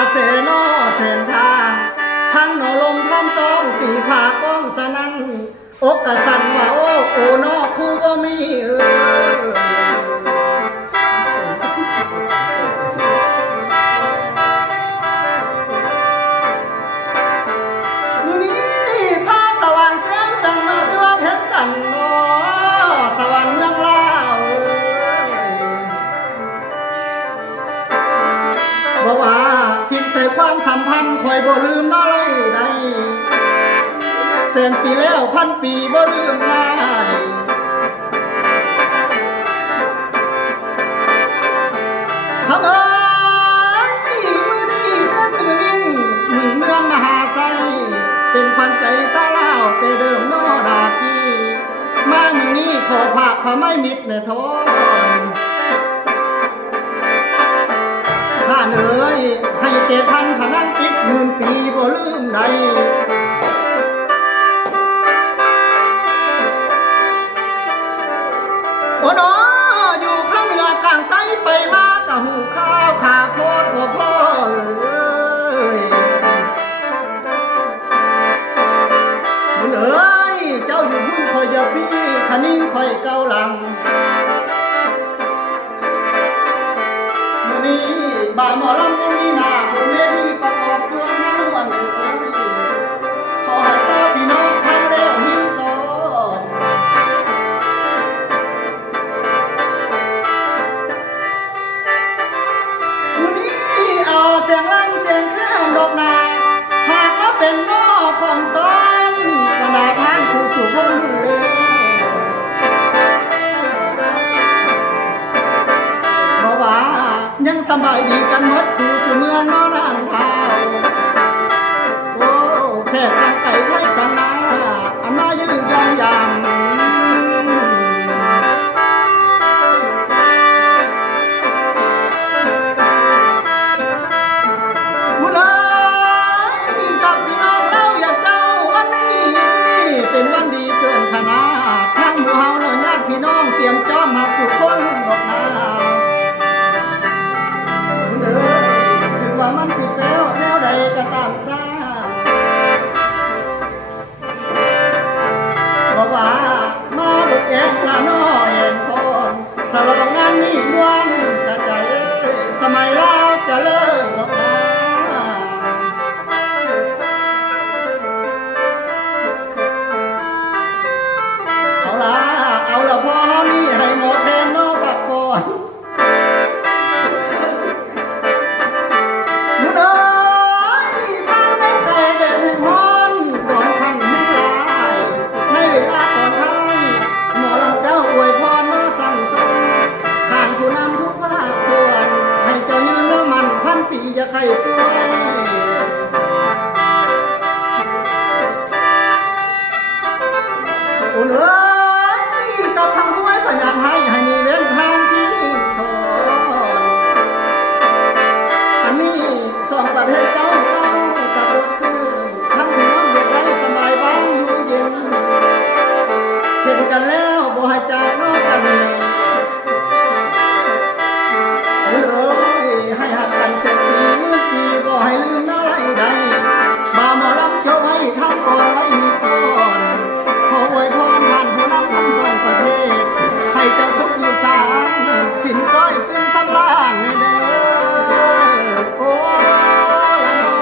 ระเสนอเส้นทางทั้งโนลมพร้อมต้องตีผากล้องสนั่นอกกะสั่นว่าโอ้นอคู่บ่มีมื้อนี้พาสว่างแจ้งจังมาด้วยว่าเพชรกันเนาะสวรรค์เมืองลาวบ่ว่าผิดใส่ความสัมพันธ์คอยบ่ลืมน้อยใดเส้นปีแล้วพันปีบ่ลืมง่ายคำเอ้ยมือนี้เป็นมือวิ่งมือเมืองมหาไซเป็นขวัญใจสาวลาวแต่เดิมโนดากีมามือนี้ขอภาคพระไม่มิดในทอนท่านเอ๋ยให้เกทันพนังติดหมื่นปีบ่ลืมใดโอ้น้ออยู่ข้างเหนือกลางใต้ไปมากะหูข้าวขาโคตรบ่พ่อเอ้ยบุญเอ้ยเจ้าอยู่บุญคอยอย่าพี่ขนิ่งคอยเกาหลังมื้อนี้บ่าวหมอลำยังมีหน้าบนเวทีประกอบส่วนงานวันเอ้ยขอให้ทราบพี่น้องทั้งแล้วหินโตเสียงลั่นเสียงเครื่องดอกนาหากว่าเป็นหม้อของต้นกระดาษทางคู่สู่คนเลยบอกว่ายังสบายดีกันหมดคู่สู่เมืองนอนอ่างเท้าโอ้แขกกันไก่ไทยกันนาอันมายืดยันยามเป็นวันดีเกินขนาดทั้งหมู่เฮาและญาติพี่น้องเตรียมจอมมาสู่คนดอกนาคุณเอ๋ยถึงว่ามันสิแป้วแนวใดก็ตามซาบอกว่ามาบุกแอกละน้อเห็นพรสลองงานนี้ม่วนกระใจสมัยลาวเจริญดอกนาเอาละพ่อนี่ให้หมอแทนนอกปักก่อนมื้อเอ้ยทางแดงไก่แดงแห่งฮ้อนดอนคันแห่งลายในเวลาก่อนท้ายหมอลำเจ้าอวยพรมาสั่งสมผ่านผู้นำทุกภาคส่วนให้เจ้ายืนแล้วมันพันปีอย่าไข้ป่วยโอ้เอ้ยกับทำด้วยประหยัดให้มีเว้นทางที่ทนอันนี้สองประเทศเจ้ากระสดซื่นทั้งพี่น้องเด็กได้สบายบ้างอยู่เย็นเห็นกันแล้วบ่ให้จากนอกกันโอ้เอ้ยให้หักกันเสร็จปีมื่อปีบ่ให้ลืมน้าไรใดบ่าหมอลำเจ้าไว้ทำก่อนไว้นี่ก่อนขออวยพรผ่านผู้นำทั้งสองประเทศให้เจ้าสุขอยู่สานสินสร้อยซึ่งสำราญเด้อโอ้ละน้อ